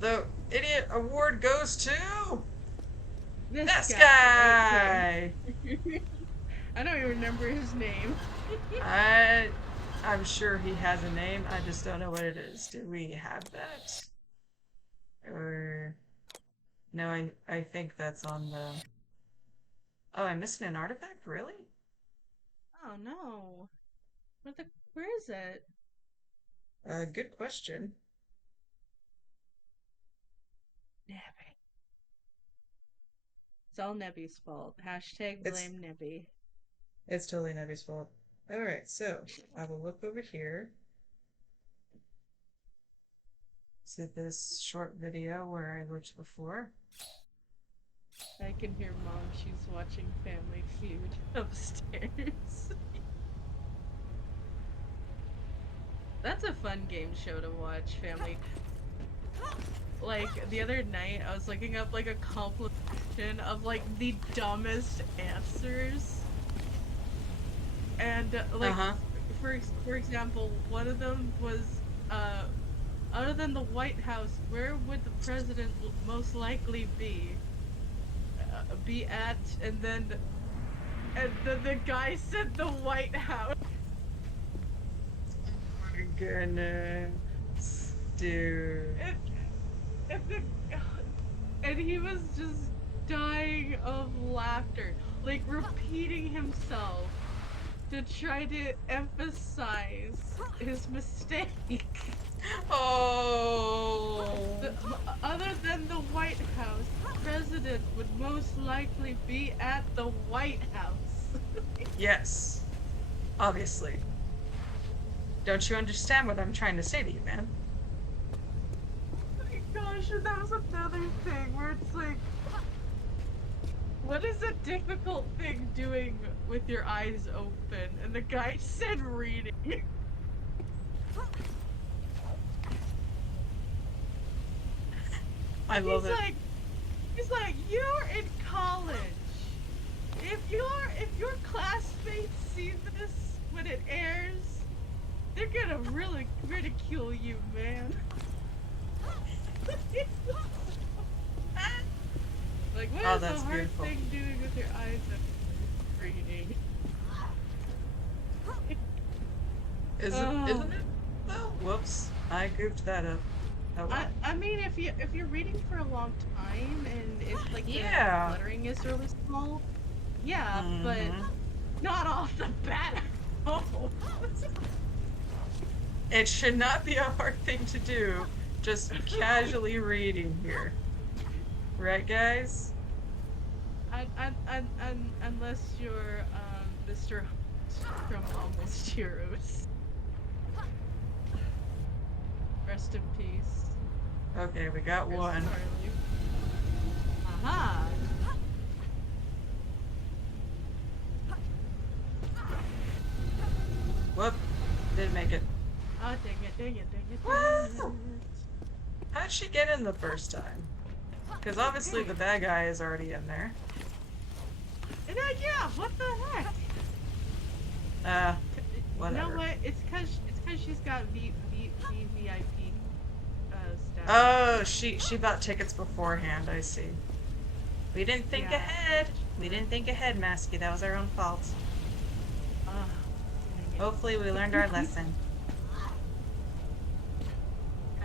the idiot award goes to This this guy right here. guy. I don't even remember his name. I I'm sure he has a name. I just don't know what it is. Do we have that? Or no, I think that's on the. Oh, I'm missing an artifact. Really? Oh no. Where is it? Good question. Nebby. It's all Nebby's fault. Hashtag It's blame Nebby. it's totally Nevi's fault. All right, so I will look over here to this short video where I looked before. I can hear Mom. She's watching Family Feud upstairs. That's a fun game show to watch, Family. Like, the other night, I was looking up, like, a compilation of, like, the dumbest answers. And, like, Uh-huh. for example, one of them was, other than the White House, where would the president most likely be? Be at, and then the guy said the White House. Oh my goodness, dude. And, and, the, and he was just dying of laughter, like repeating himself to try to emphasize his mistake. Oh. The, other than the White House, the president would most likely be at the White House. Yes, obviously. Don't you understand what I'm trying to say to you, man? Oh my gosh, and that was another thing where it's like, what is a difficult thing doing with your eyes open? And the guy said reading. I And love it. he's like, you're in college. If your classmates see this when it airs, they're gonna really ridicule you, man. Like, what Oh, is a that's hard beautiful. thing doing with your eyes open? Reading. Isn't Oh. it? Oh, whoops. I goofed that up. Oh well. I mean, if you're reading for a long time and if like the Yeah. lettering is really small, yeah, but Mm-hmm. not off the bat. Oh. It should not be a hard thing to do. Just casually reading here. Right, guys? Unless you're Mr. from Almost Heroes. Rest in peace. Okay, we got Chris one. Farley. Aha! Whoop. Didn't make it. Oh, dang it, dang it, dang it, dang Woo! How'd she get in the first time? Because obviously the it. bad guy is already in there. And yeah, what the heck? Uh, You know whatever. what? It's cause she's got VIP status. Oh, she bought tickets beforehand, I see. We didn't think Yeah. ahead. We didn't think ahead, Masky. That was our own fault. Ah, dang Hopefully we learned our it. lesson.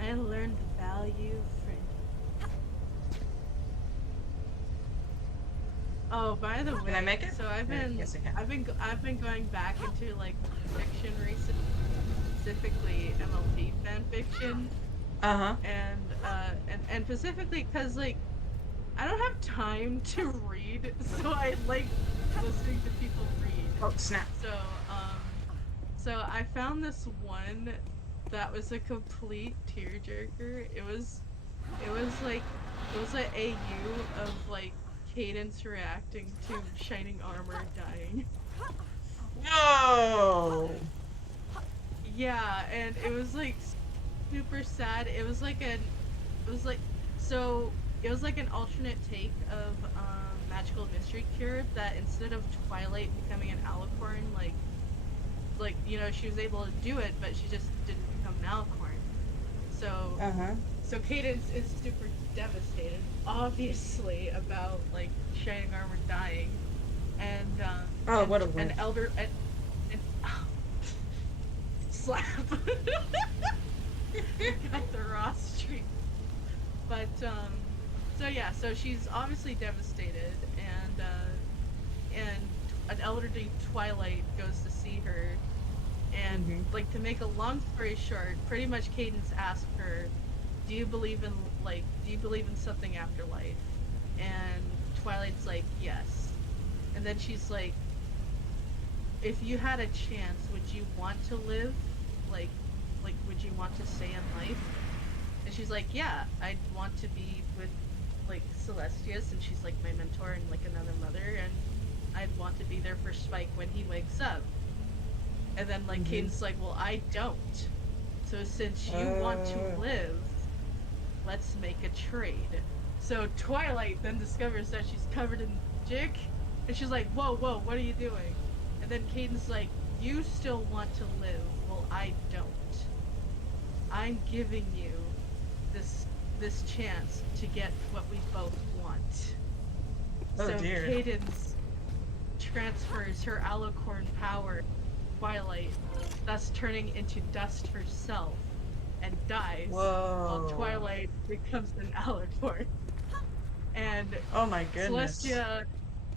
I learned the value of friend. Oh, by the way, Can I make it? so Yes, I can. I've been going back into like fiction recently, specifically MLP fan fiction, Uh-huh. and specifically because like I don't have time to read, so I like listening to people read. Oh, snap. So so I found this one that was a complete tearjerker. It was like AU of like Cadence reacting to Shining Armor dying. No! Yeah, and it was like super sad. It was like so it was like an alternate take of Magical Mystery Cure that instead of Twilight becoming an alicorn, like you know she was able to do it, but she just didn't become an alicorn. So Uh-huh. so Cadence is super devastated, obviously, about like Shining Armor dying, and Oh, what a an whiff. elder and slap. We got the raw street. But so yeah, so she's obviously devastated, and an elderly Twilight goes to see her, and Mm-hmm. like to make a long story short, pretty much Cadence asked her, do you believe in something after life? And Twilight's like, yes. And then she's like, if you had a chance, would you want to live? Like would you want to stay in life? And she's like, yeah, I'd want to be with like Celestia, since she's like my mentor and like another mother, and I'd want to be there for Spike when he wakes up. And then like Mm-hmm. Cadence like, well, I don't. So since you want to Uh, live, let's make a trade. So Twilight then discovers that she's covered in magic, and she's like, whoa, whoa, what are you doing? And then Cadence like, you still want to live, well, I don't. I'm giving you this chance to get what we both want. oh So dear. Cadence transfers her alicorn power to Twilight, thus turning into dust herself, and dies, while Whoa. Twilight becomes an alicorn. And Oh my goodness.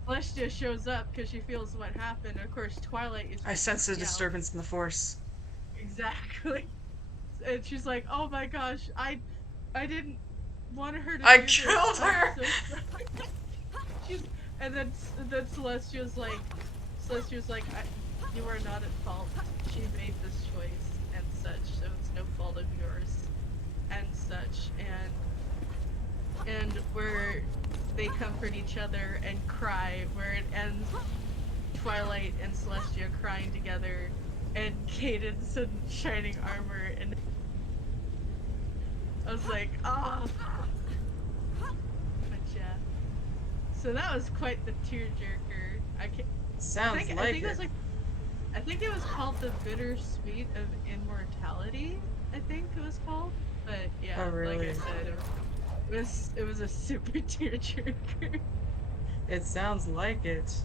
Celestia shows up because she feels what happened. Of course, Twilight is I just sense a freaking out. disturbance in the force. Exactly. And she's like, "Oh my gosh, I didn't want her to I do this. killed I'm her! so sorry." She's and then Celestia's like, you are not at fault. She made this choice and such, so it's no fault of yours and such. And where they comfort each other and cry, where it ends Twilight and Celestia crying together, and Cadence and Shining Armor, and I was like, oh. But yeah, so that was quite the tearjerker. Sounds I like think it it. was like, I think it was called The Bittersweet of Immortality. I think it was called. But Oh yeah, like I really? said, it was a super tearjerker. It sounds like it.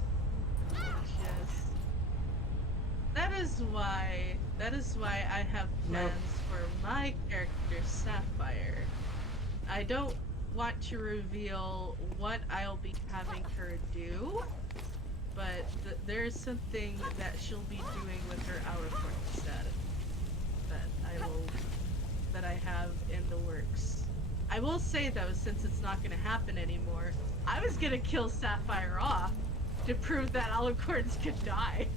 Yes. That is why I have Nope. plans for my character Sapphire. I don't want to reveal what I'll be having her do, but there's something that she'll be doing with her alicorn status that I have in the works. I will say though, since it's not gonna happen anymore, I was gonna kill Sapphire off to prove that alicorns could die.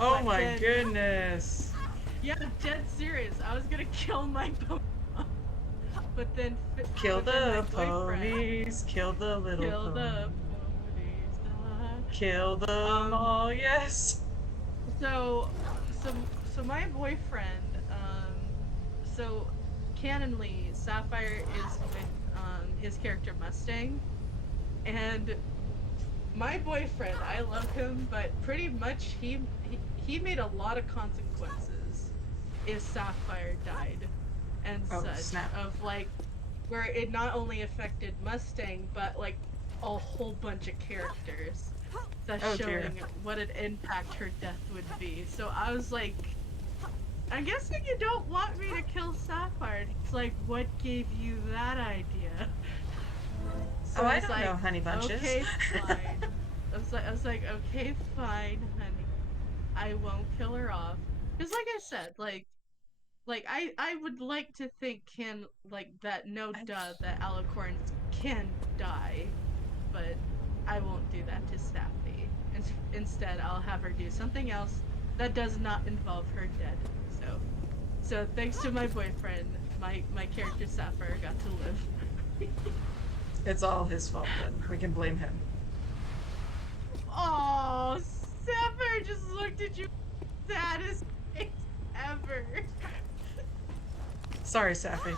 Oh But my then, goodness. yeah, dead serious. I was gonna kill my but then Kill my the boyfriend ponies, kill the little killed the ponies. ponies. Kill them Um, all, yes! so so my boyfriend, so canonly Sapphire is with his character Mustang, and my boyfriend, I love him, but pretty much he made a lot of consequences if Sapphire died and Oh, such, snap. of like where it not only affected Mustang but like a whole bunch of characters, thus Oh dear. showing what an impact her death would be. So I was like, I'm guessing you don't want me to kill Sapphire. It's like, what gave you that idea? Oh, So I I was don't know, like, honey bunches. okay, fine. I was like, okay, fine, honey. I won't kill her off. Cause like I said, like I would like to think can like that no duh that alicorns can die, but I won't do that to Staffy. Instead, I'll have her do something else that does not involve her dead. So thanks to my boyfriend, my character Sapphire got to live. It's all his fault then. We can blame him. Oh, Sapphire just looked at you saddest face ever. Sorry, Safi.